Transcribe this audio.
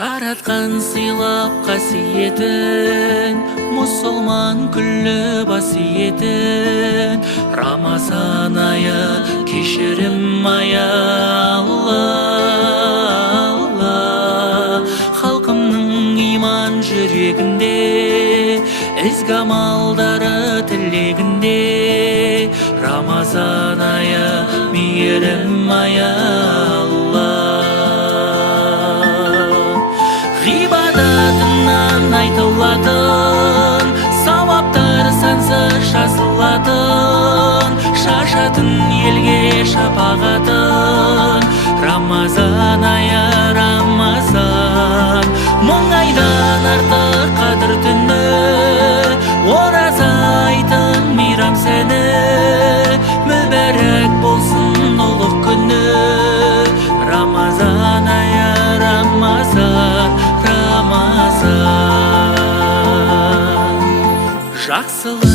Жаратқан сыйлап қасиетін, мұсылман күллі басиетін. Рамазан айы кешірім айы, Алла, Алла. Халқымның иман жүрегінде, ізгі амалдары тілегінде. Рамазан айы мейірім айы, Алла. Ғибадатынан айтылатын, сауаптар сансыз жазылатын, шашатын елге шапағатын. Рамазан айы, Рамазан, мың айдан артық қадір түні, ораза айтын мейрам сәні. Мүбәрәк болсын ұлық күні, Рамазан айы, Рамазан, Рамазан. Жақсылық